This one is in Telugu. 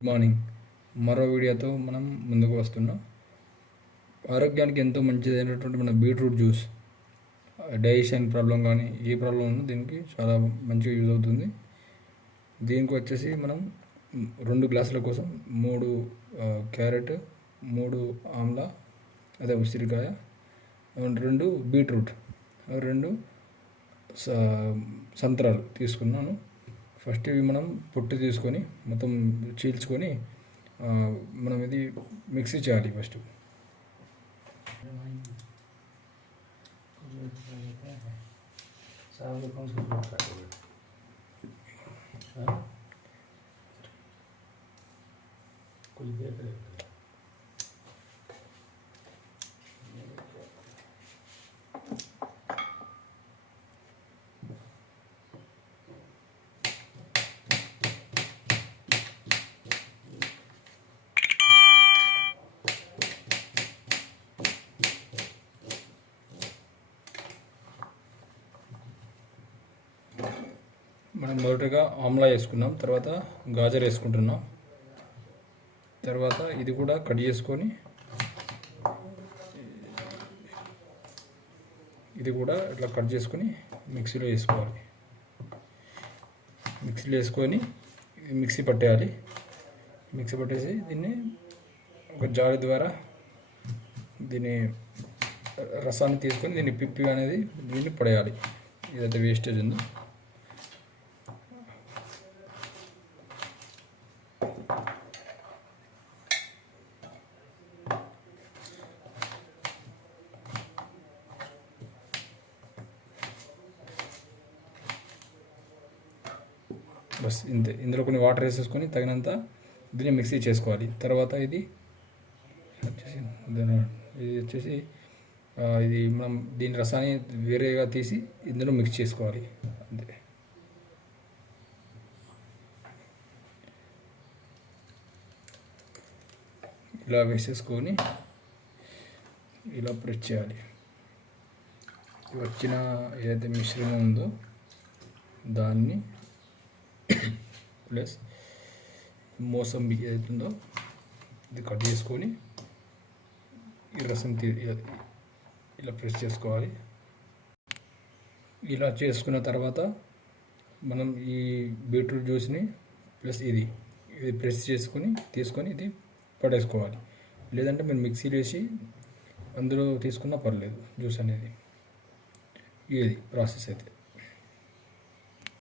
Good morning. మరో వీడియోతో మనం ముందుకు వస్తున్నాం. ఆరోగ్యానికి ఎంతో మంచిదైనటువంటి మన బీట్రూట్ జ్యూస్, డైజెషన్ ప్రాబ్లం కానీ ఏ ప్రాబ్లం ఉన్నా దీనికి చాలా మంచిగా యూజ్ అవుతుంది. దీనికి వచ్చేసి మనం 2 గ్లాసుల కోసం 3 క్యారెట్, 3 ఆమ్లా, అదే ఉసిరికాయ, 2 బీట్రూట్, 2 సంత్రాలు తీసుకున్నాను. ఫస్ట్ ఇవి మనం పొట్టు తీసుకొని మొత్తం చీల్చుకొని మనం ఇది మిక్సీ చేయాలి. ఫస్ట్ మనం మొదటగా ఆమ్లా వేసుకున్నాం, తర్వాత గాజర్ వేసుకుంటున్నాం, తర్వాత ఇది కూడా కట్ చేసుకొని ఇది కూడా ఇట్లా కట్ చేసుకొని మిక్సీలో వేసుకోవాలి. మిక్సీలో వేసుకొని మిక్సీ పట్టేయాలి. మిక్సీ పట్టేసి దీన్ని ఒక జాలి ద్వారా దీన్ని రసాన్ని తీసుకొని దీన్ని పిప్పి అనేది దీన్ని పడేయాలి. ఇదైతే వేస్టేజ్ ఉంది. బస్ ఇంతే. ఇందులో కొన్ని వాటర్ వేసేసుకొని తగినంత దీన్ని మిక్సీ చేసుకోవాలి. తర్వాత ఇది వచ్చేసి ఇది మనం దీని రసాన్ని వేరేగా తీసి ఇందులో మిక్స్ చేసుకోవాలి. అంతే. ఇలా వేసేసుకొని ఇలా ప్రెస్ చేయాలి. వచ్చిన ఏదైతే మిశ్రమం ఉందో దాన్ని ప్లస్ మోసంబి ఏదైతుందో ఇది కట్ చేసుకొని ఈ రసం ఇలా ప్రెస్ చేసుకోవాలి. ఇలా చేసుకున్న తర్వాత మనం ఈ బీట్రూట్ జ్యూస్ని ప్లస్ ఇది ప్రెస్ చేసుకొని తీసుకొని ఇది పడేసుకోవాలి. లేదంటే మీరు మిక్సీలో వేసి అందులో తీసుకున్నా పర్లేదు జ్యూస్ అనేది. ఇది ప్రాసెస్ అయితే.